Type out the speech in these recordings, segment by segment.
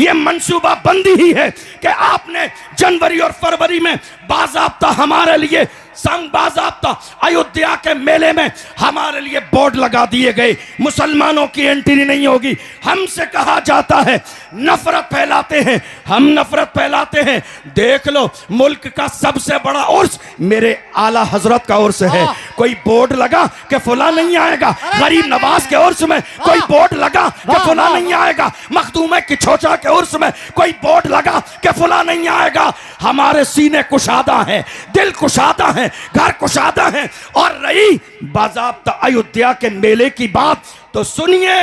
یہ منصوبہ بندی ہی ہے کہ آپ نے جنوری اور فروری میں باضابطہ ہمارے لیے سنگ باضابطہ ایودھیا کے میلے میں ہمارے لیے بورڈ لگا دیے گئے، مسلمانوں کی انٹری نہیں ہوگی۔ ہم سے کہا جاتا ہے نفرت پھیلاتے ہیں، ہم نفرت پھیلاتے ہیں۔ دیکھ لو ملک کا سب سے بڑا عرس میرے اعلیٰ حضرت کا عرس ہے، کوئی بورڈ لگا کہ فلاں نہیں آئے گا؟ غریب نواز کے عرس میں کوئی بورڈ لگا کہ فلاں نہیں آئے گا؟ مخدوم کچھوچا کے عرس میں کوئی بورڈ لگا کہ فلاں نہیں آئے گا؟ ہمارے سینے کشادہ ہیں، دل کشادہ ہیں، گھر کشادہ ہیں۔ اور رہی باضابطہ ایودھیا کے میلے کی بات تو سنیے،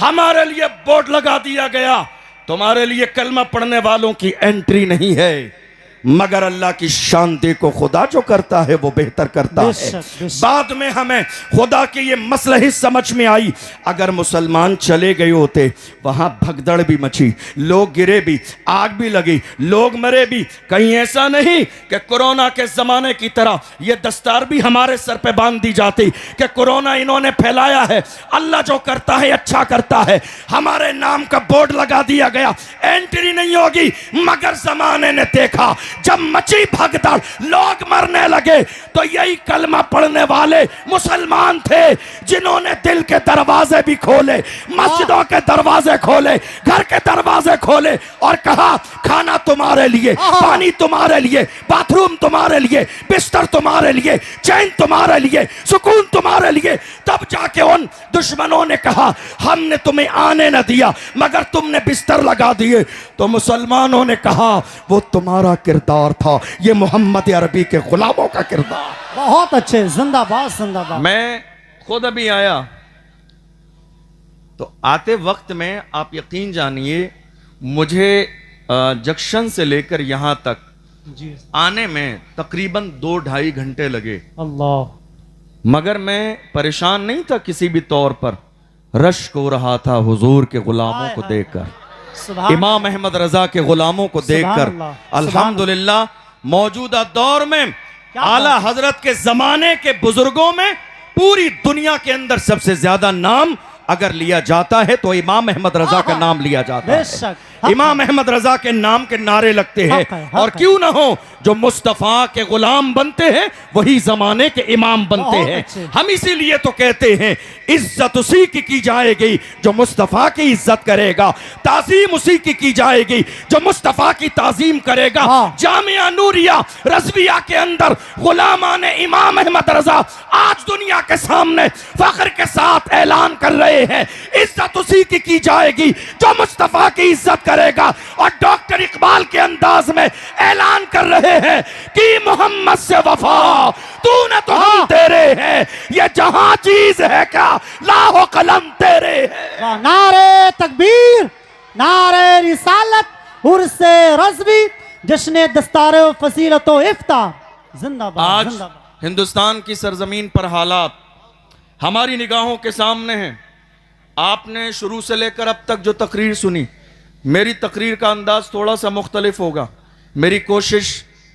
ہمارے لیے بورڈ لگا دیا گیا تمہارے لیے کلمہ پڑھنے والوں کی انٹری نہیں ہے، مگر اللہ کی شان دیکھو، خدا جو کرتا ہے وہ بہتر کرتا ہے۔ بعد میں ہمیں خدا کی یہ مصلحت سمجھ میں آئی، اگر مسلمان چلے گئے ہوتے وہاں بھگدڑ بھی مچی، لوگ گرے بھی، آگ بھی لگی، لوگ مرے بھی۔ کہیں ایسا نہیں کہ کورونا کے زمانے کی طرح یہ دستار بھی ہمارے سر پہ باندھ دی جاتی کہ کورونا انہوں نے پھیلایا ہے۔ اللہ جو کرتا ہے اچھا کرتا ہے۔ ہمارے نام کا بورڈ لگا دیا گیا، انٹری نہیں ہوگی، مگر زمانے نے دیکھا جب مچی بھگدڑ، لوگ مرنے لگے، تو یہی کلمہ پڑھنے والے مسلمان تھے جنہوں نے دل کے دروازے بھی کھولے، مسجدوں کے دروازے کھولے، گھر کے دروازے کھولے اور کہا کھانا تمہارے لیے، پانی تمہارے لیے، باتھ روم تمہارے لیے، بستر تمہارے لیے، چین تمہارے لیے، سکون تمہارے لیے۔ تب جا کے ان دشمنوں نے کہا ہم نے تمہیں آنے نہ دیا مگر تم نے بستر لگا دیے، تو مسلمانوں نے کہا وہ تمہارا کردار تھا، یہ محمد عربی کے غلاموں کا کردار۔ بہت اچھے، زندہ باد زندہ باد۔ میں خود ابھی آیا تو آتے وقت میں آپ یقین جانیے مجھے جنکشن سے لے کر یہاں تک آنے میں تقریباً 2-2.5 گھنٹے لگے، اللہ، مگر میں پریشان نہیں تھا کسی بھی طور پر، رشک ہو رہا تھا حضور کے غلاموں کو دیکھ کر، امام احمد رضا کے غلاموں کو دیکھ کر۔ الحمدللہ موجودہ دور میں اعلیٰ حضرت کے زمانے کے بزرگوں میں پوری دنیا کے اندر سب سے زیادہ نام اگر لیا جاتا ہے تو امام احمد رضا کا نام لیا جاتا ہے۔ امام احمد رضا کے نام کے نعرے لگتے ہیں، اور کیوں نہ ہو جو مصطفیٰ کے غلام بنتے ہیں وہی زمانے کے امام بنتے ہیں۔ ہم اسی لیے تو کہتے ہیں عزت اسی کی جائے گی جو مصطفیٰ کی عزت کرے گا، تعظیم اسی کی جائے گی جو مصطفیٰ کی تعظیم کرے گا۔ جامعہ نوریہ رضویہ کے اندر غلامان امام احمد رضا آج دنیا کے سامنے فخر کے ساتھ اعلان کر رہے ہیں عزت اسی کی جائے گی جو مصطفیٰ کی عزت کرے گا۔ اور ڈاکٹر اقبال کے انداز میں اعلان کر رہے ہیں کہ محمد سے وفا تو نہ تو ہم تیرے ہیں، یہ جہاں چیز ہے کیا لاہ و قلم تیرے ہیں۔ نعرہ تکبیر، نعرہ رسالت، عرس رضوی، جشن دستار و فضیلت و افتخار، زندہ باد آج زندہ باد۔ ہندوستان کی سرزمین پر حالات ہماری نگاہوں کے سامنے ہیں۔ آپ نے شروع سے لے کر اب تک جو تقریر سنی، میری تقریر کا انداز تھوڑا سا مختلف ہوگا۔ میری کوشش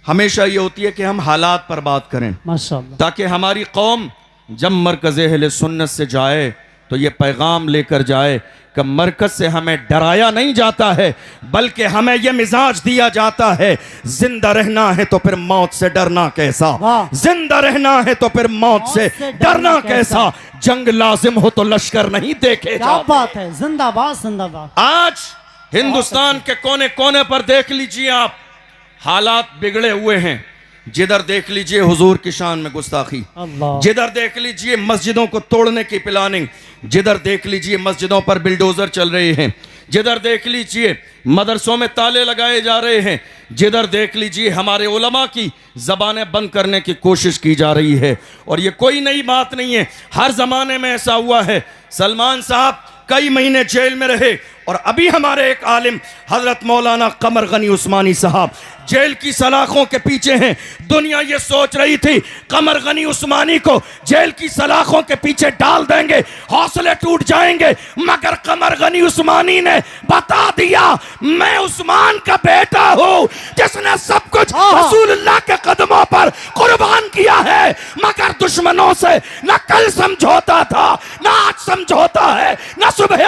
ہمیشہ یہ ہوتی ہے کہ ہم حالات پر بات کریں ماشاءاللہ، تاکہ ہماری قوم جب مرکز اہل سنت سے جائے تو یہ پیغام لے کر جائے کہ مرکز سے ہمیں ڈرایا نہیں جاتا ہے بلکہ ہمیں یہ مزاج دیا جاتا ہے زندہ رہنا ہے تو پھر موت سے ڈرنا کیسا، زندہ رہنا ہے تو پھر موت سے ڈرنا کیسا، جنگ لازم ہو تو لشکر نہیں دیکھے کیا جاتے۔ بات ہے، زندہ باد زندہ باد۔ آج ہندوستان کے کونے کونے پر دیکھ لیجئے آپ، حالات بگڑے ہوئے ہیں۔ جدھر دیکھ لیجئے حضور کی شان میں گستاخی، جدھر دیکھ لیجئے مسجدوں کو توڑنے کی پلاننگ، جدھر دیکھ لیجئے مسجدوں پر بلڈوزر چل رہے ہیں، جدھر دیکھ لیجئے مدرسوں میں تالے لگائے جا رہے ہیں، جدھر دیکھ لیجئے ہمارے علماء کی زبانیں بند کرنے کی کوشش کی جا رہی ہے۔ اور یہ کوئی نئی بات نہیں ہے، ہر زمانے میں ایسا ہوا ہے۔ سلمان صاحب کئی مہینے جیل میں رہے، اور ابھی ہمارے ایک عالم حضرت مولانا قمر غنی عثمانی صاحب جیل کی سلاخوں کے پیچھے ہیں۔ دنیا یہ سوچ رہی تھی قمر غنی عثمانی کو جیل کی سلاخوں کے پیچھے ڈال دیں گے، حوصلے ٹوٹ جائیں گے، مگر قمر غنی عثمانی نے بتا دیا میں عثمان کا بیٹا ہوں جس نے سب کچھ رسول اللہ کے قدموں پر قربان کیا ہے، مگر دشمنوں سے نہ کل سمجھوتا تھا، نہ آج سمجھوتا ہے، نہ صبح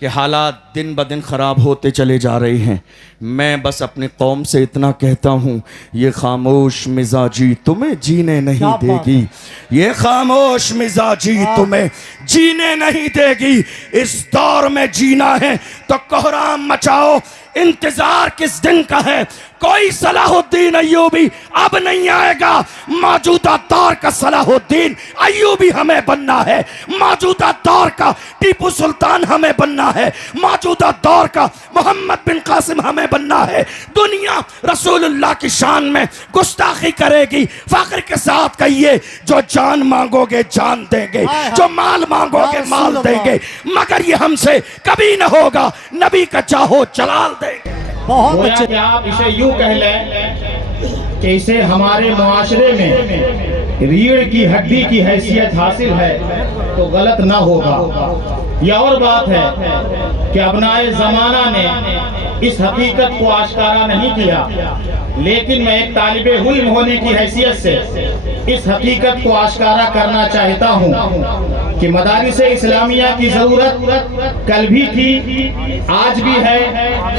کہ حالات دن بدن خراب ہوتے چلے جا رہے ہیں. میں بس اپنی قوم سے اتنا کہتا ہوں، یہ خاموش مزاجی تمہیں جینے نہیں دے گی، یہ خاموش مزاجی تمہیں جینے نہیں دے گی. اس دور میں جینا ہے تو کوہرام مچاؤ. انتظار کس دن کا ہے؟ کوئی صلاح الدین ایوبی اب نہیں آئے گا. موجودہ دور کا صلاح الدین ایوبی ہمیں بننا ہے. موجودہ دور کا ٹیپو سلطان ہمیں بننا ہے. موجودہ دور کا محمد بن قاسم ہمیں بننا ہے. دنیا رسول اللہ کی شان میں گستاخی کرے گی. فخر کے ساتھ کہیے، جو جان مانگو گے جان دیں گے، جو مال مانگو گے مال دیں گے، مگر یہ ہم سے کبھی نہ ہوگا. نبی کا چاہو جلال دیں گے. بہت گویا اچھے. کہ آپ اسے یوں کہہ لیں کہ اسے ہمارے معاشرے میں ریڑھ کی ہڈی کی حیثیت حاصل ہے تو غلط نہ ہوگا. یہ اور بات ہے کہ ابنائے زمانہ نے اس حقیقت کو آشکارا نہیں کیا، لیکن میں ایک طالب علم ہونے کی حیثیت سے اس حقیقت کو آشکارا کرنا چاہتا ہوں کہ مدارس اسلامیہ کی ضرورت کل بھی تھی، آج بھی ہے،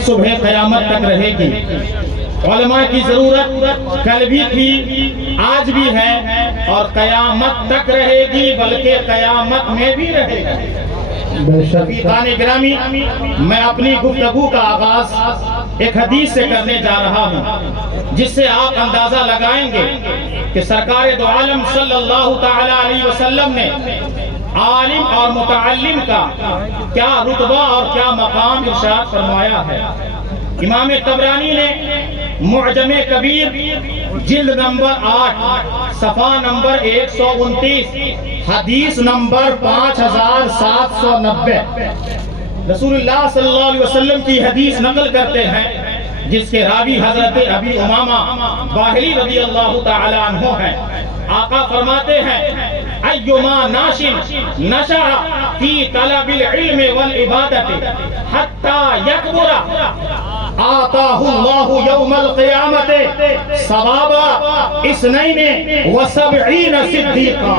صبح قیامت تک رہے گی. علماء کی ضرورت کل بھی تھی، آج بھی ہے، اور قیامت تک رہے گی، بلکہ قیامت میں بھی رہے گی. شفیقان گرامی، میں اپنی گفتگو کا آغاز ایک حدیث سے کرنے جا رہا ہوں، جس سے آپ اندازہ لگائیں گے کہ سرکار دو عالم صلی اللہ تعالی علیہ وسلم نے عالم اور متعلم کا کیا رتبہ اور کیا مقام ارشاد فرمایا ہے. امام طبرانی نے معجم کبیر جلد نمبر 8 صفحہ نمبر 129 حدیث نمبر 5790 رسول اللہ صلی اللہ علیہ وسلم کی حدیث نقل کرتے ہیں، جس کے راوی حضرت ابی امامہ باہلی رضی اللہ تعالی عنہ ہیں. آقا فرماتے ہیں، ایما ناشن نشأ فی طلب العلم والعبادت حتی یکبر آتاہ اللہ یوم القیامت ثواب 72 صدیقا.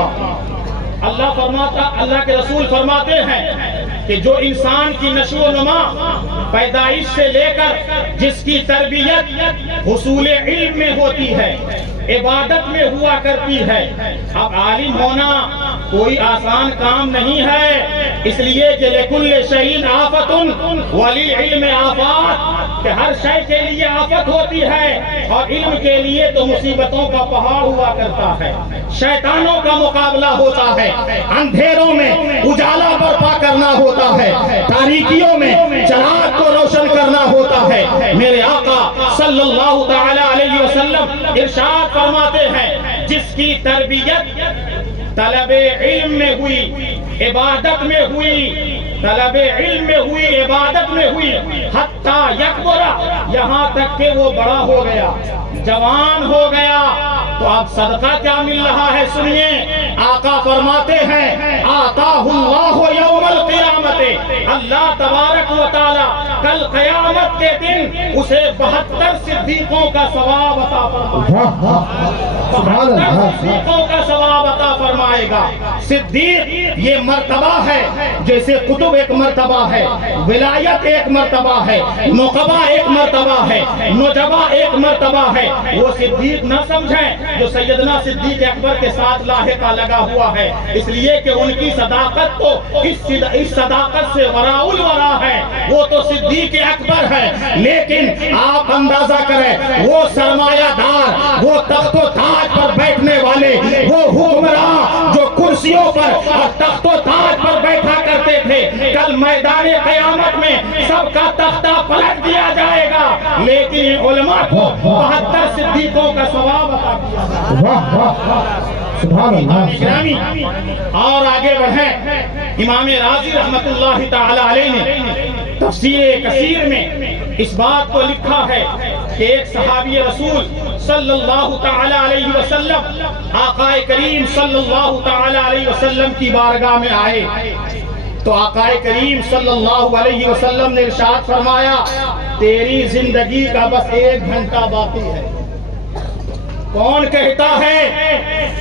اللہ کے رسول فرماتے ہیں کہ جو انسان کی نشو و نما پیدائش سے لے کر جس کی تربیت حصول علم میں ہوتی ہے، عبادت میں ہوا کرتی ہے. اب عالم ہونا کوئی آسان کام نہیں ہے، اس لیے کہ لکل شیء آفۃ وللعلم آفات، کہ ہر شے کے لیے آفت ہوتی ہے اور علم کے لیے تو مصیبتوں کا پہاڑ ہوا کرتا ہے. شیطانوں کا مقابلہ ہوتا ہے، اندھیروں میں اجالا برپا کرنا ہوتا ہے، تاریکیوں میں چراغ کو روشن کرنا ہوتا ہے. میرے آقا صلی اللہ تعالی علیہ وسلم ارشاد فرماتے ہیں، جس کی تربیت طلب علم میں ہوئی، عبادت میں ہوئی، طلب علم میں ہوئی، عبادت میں ہوئی، حتی یکبر، یہاں تک کہ وہ بڑا ہو گیا، جوان ہو گیا. تو اب صدقہ کیا مل رہا ہے؟ سنیے، آقا فرماتے ہیں، آتاہ اللہ یوم القیامت، اللہ تبارک و تعالی کل قیامت کے دن اسے 72 صدیقوں کا ثواب عطا فرمائے گا. 72 صدیقوں کا ثواب عطا فرمائے گا. صدیق یہ مرتبہ ہے، جیسے قطب ایک مرتبہ ہے، ولایت ایک مرتبہ ہے، نقبہ ایک مرتبہ ہے، نجبہ ایک مرتبہ ہے. وہ صدیق نہ سمجھیں جو سیدنا صدیق اکبر کے ساتھ لاحقہ لگا ہوا ہے، اس لیے کہ ان کی صداقت تو اس صداقت سے وراء الورا ہے. وہ تو صدیق اکبر ہے، لیکن آپ اندازہ کریں وہ سرمایہ دار، وہ تخت و تاج پر بیٹھنے والے، وہ حکمراں جو کرسیوں پر اور تخت و تاج پر بیٹھا کرتے تھے، کل میدان قیامت میں سب کا تختہ پلٹ دیا جائے گا، لیکن علماء کو 72 صدیقوں کا ثواب عطا کیا. سبحان اللہ. اور آگے بڑھیں، امام رازی رحمت اللہ تعالی علیہ نے تفسیر کثیر میں اس بات کو لکھا ہے کہ ایک صحابی رسول صلی اللہ تعالی علیہ وسلم آقا کریم صلی اللہ تعالی علیہ وسلم کی بارگاہ میں آئے تو آقا کریم صلی اللہ علیہ وسلم نے ارشاد فرمایا، تیری زندگی کا بس 1 گھنٹہ باقی ہے. کون کہتا ہے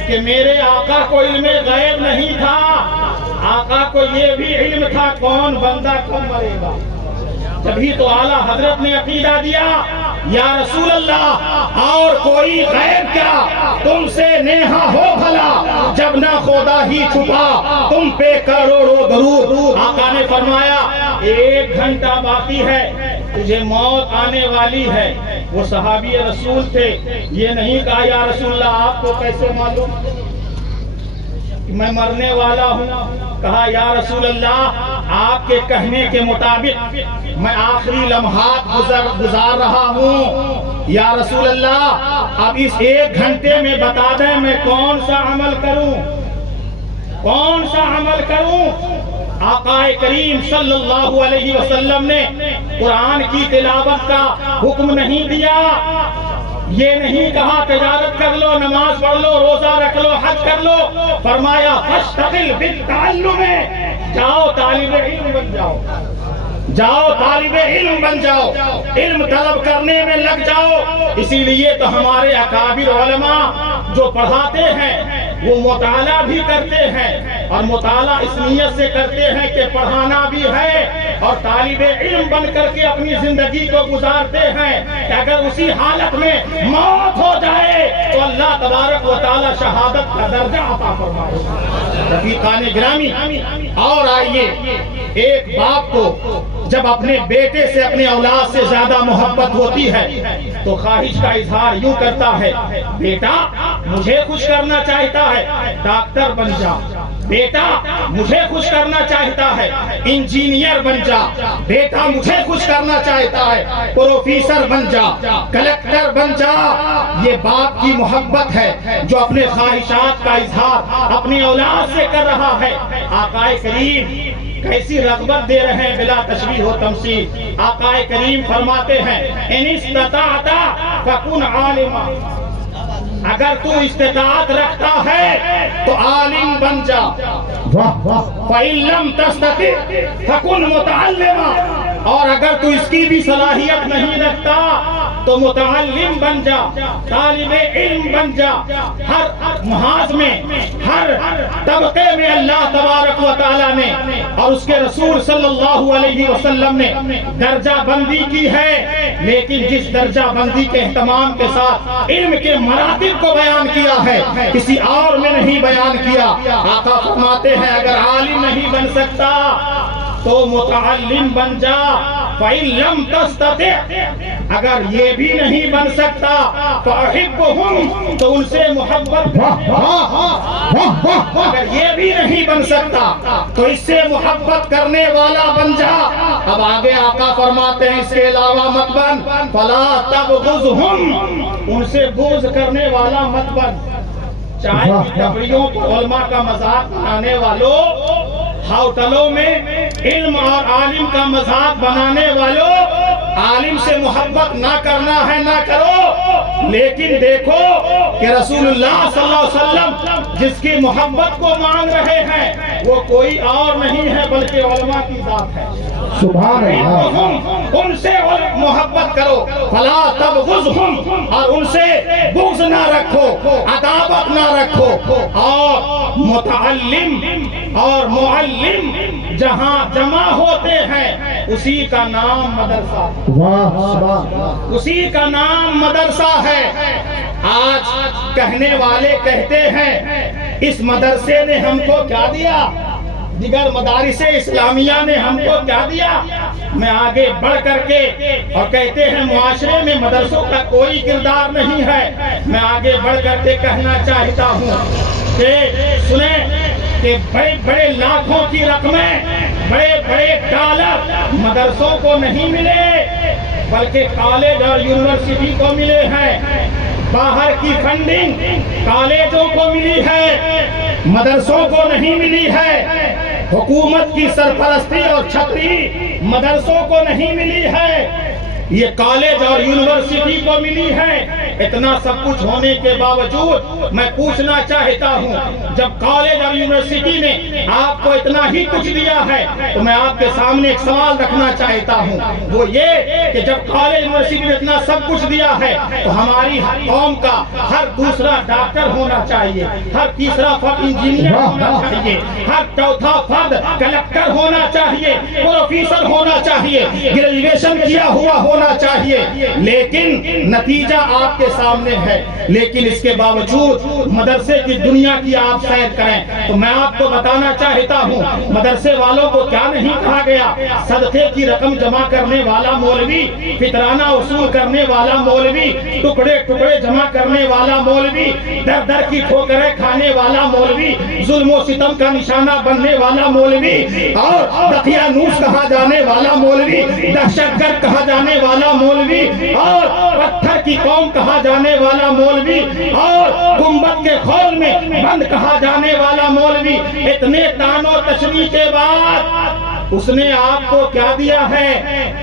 کہ میرے آقا کو علم غیب نہیں تھا؟ آقا کو یہ بھی علم تھا کون بندہ کب مرے گا۔ جبھی تو اعلیٰ حضرت نے عقیدہ دیا یا رسول اللہ اور کوئی غیب کیا تم سے نیہا ہو بھلا، جب نہ خدا ہی چھپا تم پہ کروڑوں درود۔ آقا نے فرمایا 1 گھنٹہ باقی ہے، تجھے موت آنے والی ہے۔ وہ صحابی رسول تھے، یہ نہیں کہا یا رسول اللہ آپ کو کیسے معلوم میں مرنے والا ہوں؟ کہا یا رسول اللہ آپ کے کہنے کے مطابق میں آخری لمحات گزار رہا ہوں، یا رسول اللہ اب اس 1 گھنٹے میں بتا دیں میں کون سا عمل کروں، کون سا عمل کروں؟ آقا کریم صلی اللہ علیہ وسلم نے قرآن کی تلاوت کا حکم نہیں دیا، یہ نہیں کہا تجارت کر لو، نماز پڑھ لو، روزہ رکھ لو، حج کر لو، فرمایا فاشتغل بالتعلم، جاؤ طالب علم بن جاؤ، جاؤ طالب علم بن جاؤ، علم طلب کرنے میں لگ جاؤ۔ اسی لیے تو ہمارے اکابر علماء جو پڑھاتے ہیں وہ مطالعہ بھی کرتے ہیں، اور مطالعہ اس نیت سے کرتے ہیں کہ پڑھانا بھی ہے اور طالب علم بن کر کے اپنی زندگی کو گزارتے ہیں کہ اگر اسی حالت میں موت ہو جائے تو اللہ تبارک و تعالی شہادت کا درجہ عطا فرمائے۔ رفیقان گرامی، اور آئیے ایک باپ کو جب اپنے بیٹے سے اپنے اولاد سے زیادہ محبت ہوتی ہے تو خواہش کا اظہار یوں کرتا ہے، بیٹا مجھے خوش کرنا چاہتا ہے ڈاکٹر بن جا، بیٹا مجھے خوش کرنا چاہتا ہے انجینئر بن جا، بیٹا مجھے خوش کرنا چاہتا ہے پروفیسر بن جا، کلکٹر بن جا۔ یہ باپ کی محبت ہے جو اپنے خواہشات کا اظہار اپنی اولاد سے کر رہا ہے۔ آقا کریم کیسی رغبت دے رہے ہیں بلا تشبیہ و تمثیل۔ آقا کریم فرماتے ہیں ان استطاعت فکن عالما، اگر تو استطاعت رکھتا ہے تو عالم بن جا، فَإِن لَمْ تَسْتَطِعْ فَكُنْ مُتَعَلِّمًا، اور اگر تو اس کی بھی صلاحیت نہیں رکھتا تو متعلم بن جا، طالب علم بن جا۔ ہر محاذ میں، ہر طبقے میں اللہ تبارک و تعالیٰ نے اور اس کے رسول صلی اللہ علیہ وسلم نے درجہ بندی کی ہے، لیکن جس درجہ بندی کے اہتمام کے ساتھ علم کے مراتب کو بیان کیا ہے کسی اور میں نہیں بیان کیا۔ آقا فرماتے ہیں اگر عالم نہیں بن سکتا تو متعلم بن جا، فَإِن لَمْ تَسْتَطِعْ، اگر یہ بھی نہیں بن سکتا فَأَحِبْهُمْ، تو ان سے محبت، اگر یہ بھی نہیں بن سکتا تو اس سے محبت کرنے والا بن جا۔ اب آگے آقا فرماتے ہیں اس کے علاوہ مت بن، فَلَا تَبْغُضْهُمْ، ان سے بغض کرنے والا مت بن۔ چائے کی ٹپڑیوں کو علماء کا مذاق بنانے والوں، ہوٹلوں میں علم اور عالم کا مذاق بنانے والوں، عالم سے محبت نہ کرنا ہے نہ کرو، لیکن دیکھو کہ رسول اللہ صلی اللہ علیہ وسلم جس کی محبت کو مانگ رہے ہیں وہ کوئی اور نہیں ہے بلکہ علماء کی ذات ہے۔ سبحان اللہ۔ ان سے محبت کرو، فلا تبغضہم، اور ان سے بغض نہ رکھو، عداوت نہ رکھو۔ اور متعلم اور معلم جہاں جمع ہوتے ہیں اسی کا نام مدرسہ، اسی کا نام مدرسہ ہے۔ آج کہنے والے کہتے ہیں اس مدرسے نے ہم کو کیا دیا، دیگر مدارس اسلامیہ نے ہم کو کیا دیا۔ میں آگے بڑھ کر کے اور کہتے ہیں معاشرے میں مدرسوں کا کوئی کردار نہیں ہے، میں آگے بڑھ کر کے کہنا چاہتا ہوں کہ سنیں کہ بڑے بڑے لاکھوں کی رقمیں، بڑے بڑے ڈالر مدرسوں کو نہیں ملے بلکہ کالج اور یونیورسٹی کو ملے ہیں۔ باہر کی فنڈنگ کالجوں کو ملی ہے، مدرسوں کو نہیں ملی ہے۔ حکومت کی سرپرستی اور چھتری مدرسوں کو نہیں ملی ہے۔ یہ کالج اور یونیورسٹی کو ملی ہے. اتنا سب کچھ ہونے کے باوجود میں پوچھنا چاہتا ہوں جب کالج اور یونیورسٹی نے آپ کو اتنا ہی کچھ دیا ہے تو میں آپ کے سامنے ایک سوال رکھنا چاہتا ہوں, وہ یہ کہ جب کالج یونیورسٹی نے اتنا سب کچھ دیا ہے تو ہماری قوم کا ہر دوسرا ڈاکٹر ہونا چاہیے, ہر تیسرا فرد انجینئر ہونا چاہیے, ہر چوتھا فرد کلکٹر ہونا چاہیے, پروفیسر ہونا چاہیے, گریجویشن کیا ہوا ہونا چاہیے. لیکن نتیجہ آپ کے سامنے ہے. لیکن اس کے باوجود مدرسے کی دنیا کی آپ سیر کریں تو میں آپ کو بتانا چاہتا ہوں مدرسے والوں کو کیا نہیں کہا گیا. صدقے کی رقم جمع کرنے والا مولوی, فطرانہ وصول کرنے والا مولوی, ٹکڑے ٹکڑے جمع کرنے والا مولوی, در در کی ٹھوکریں کھانے والا مولوی, ظلم و ستم کا نشانہ بننے والا مولوی, اور دقیانوس کہا جانے والا مولوی, دہشت گرد کہا جانے والا مولوی, اور پتھر کی قوم کہا جانے والا مولوی, اور گنبد کے خول میں بند کہا جانے والا مولوی. اتنے تان و تشریح کے بعد اس نے آپ کو کیا دیا ہے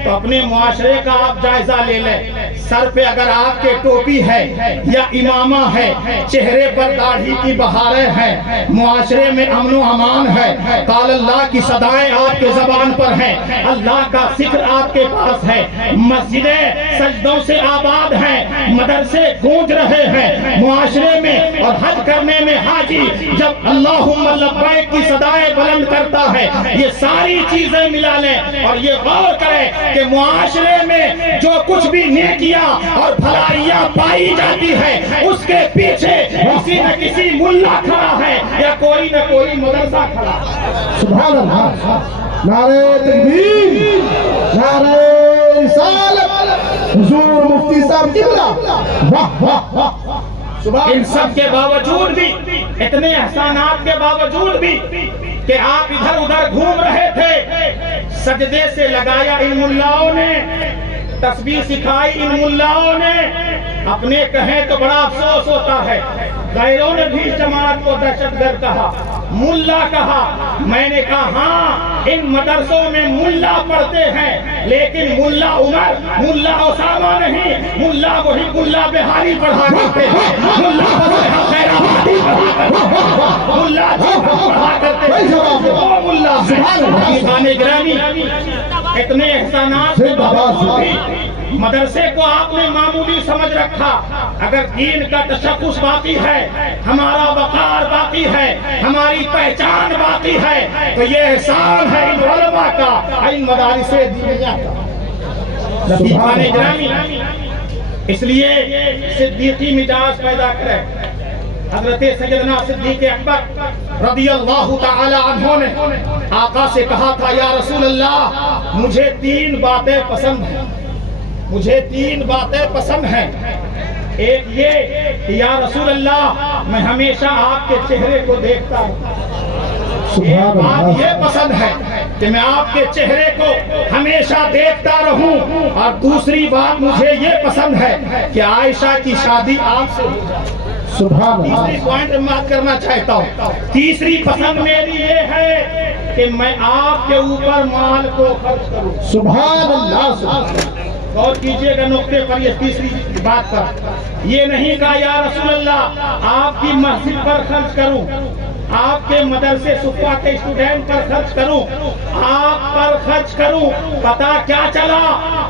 تو اپنے معاشرے کا آپ جائزہ لے لیں. سر پہ اگر آپ کے ٹوپی ہے یا امامہ ہے, چہرے پر داڑھی کی بہاریں ہیں, معاشرے میں امن و امان ہے, قال اللہ کی صدائیں آپ کے زبان پر ہیں, اللہ کا ذکر آپ کے پاس ہے, مسجدیں سجدوں سے آباد ہیں, مدرسے گونج رہے ہیں معاشرے میں, اور حج کرنے میں حاجی جب اللہم لبیک کی صدائیں بلند کرتا ہے. یہ ساری چیزیں ملا لیں اور یہ غور کریں کہ معاشرے میں جو کچھ بھی نیکیاں اور بھلائیاں پائی جاتی ہے اس کے پیچھے کسی نہ کسی ملا کھڑا ہے یا کوئی نہ کوئی مدرسہ کھڑا ہے. سبحان اللہ. نعرہ تکبیر, نعرہ رسالت, حضور مفتی صاحب قبلہ. واہ واہ واہ. ان سب کے باوجود بھی, اتنے احسانات کے باوجود بھی کہ آپ ادھر ادھر گھوم رہے تھے, سجدے سے لگایا ان ملاؤں نے, تسبیح سکھائی ان ملاؤں نے. اپنے کہیں تو بڑا افسوس ہوتا ہے, غیروں نے بھی جماعت کو دہشت گرد کہا, ملا کہا. میں نے کہا ہاں ان مدرسوں میں ملا پڑھتے ہیں لیکن ملا عمر, ملا اسامہ نہیں, ملا وہی ملا بہاری پڑھا کرتے ہیں, ملا خیرآبادی ملا پڑھا کرتے ہیں, وہ ملا. خانے گرامی, اتنے احسانات کے باوجود بھی مدرسے کو آپ نے معمولی سمجھ رکھا. اگر دین کا تشخص باقی ہے, ہمارا وقار باقی ہے, ہماری پہچان باقی ہے, تو یہ احسان ہے ان علماء کا, ان مدارس دینیہ کا. خانے گرامی, اس لیے صدیقی مزاج پیدا کرے. حضرت سیدنا صدیق اکبر رضی اللہ تعالی عنہ نے آقا سے کہا تھا, یا رسول اللہ مجھے 3 باتیں پسند ہیں, مجھے 3 باتیں پسند ہیں. ایک یہ کہ یا رسول اللہ میں ہمیشہ آپ کے چہرے کو دیکھتا ہوں. ایک بات یہ پسند ہے کہ میں آپ کے چہرے کو ہمیشہ دیکھتا رہوں, اور دوسری بات مجھے یہ پسند ہے کہ عائشہ کی شادی آپ سے ہو جائے. تیسری پوائنٹ میں بات کرنا چاہتا ہوں. تیسری پسند میری یہ ہے کہ میں آپ کے اوپر مال کو خرچ کروں. سبحان اللہ. غور کیجئے گا نقطے پر, یہ تیسری بات پر. یہ نہیں کہا یا رسول اللہ آپ کی مسجد پر خرچ کروں, آپ کے مدرسے صفحہ کے اسٹوڈنٹ پر خرچ کروں, آپ پر خرچ کروں. پتا کیا چلا,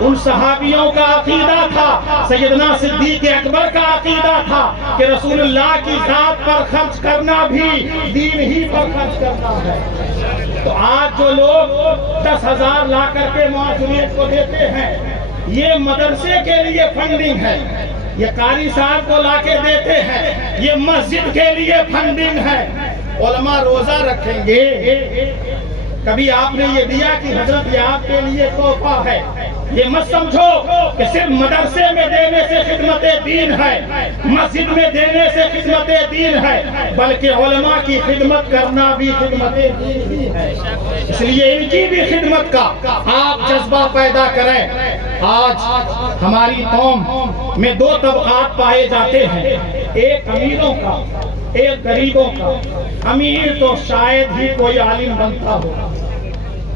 ان صحابیوں کا عقیدہ تھا, سیدنا صدیق اکبر کا عقیدہ تھا کہ رسول اللہ کی ذات پر خرچ کرنا بھی دین ہی پر خرچ کرنا ہے. تو آج جو لوگ 10,000 لا کر کے معاشرے کو دیتے ہیں, یہ مدرسے کے لیے فنڈنگ ہے. یہ قاری صاحب کو لا کے دیتے ہیں, یہ مسجد کے لیے فنڈنگ ہے. علماء روزہ رکھیں گے, کبھی آپ نے یہ دیا کہ حضرت یہ آپ کے لیے تحفہ ہے. یہ مت سمجھو کہ صرف مدرسے میں دینے سے خدمت دین ہے, مسجد میں دینے سے خدمت دین ہے, بلکہ علماء کی خدمت کرنا بھی خدمت دین ہی ہے. اس لیے ان کی بھی خدمت کا آپ جذبہ پیدا کریں. آج ہماری قوم میں 2 طبقات پائے جاتے ہیں, ایک امیروں کا, ایک غریبوں کا. امیر تو شاید ہی کوئی عالم بنتا ہو,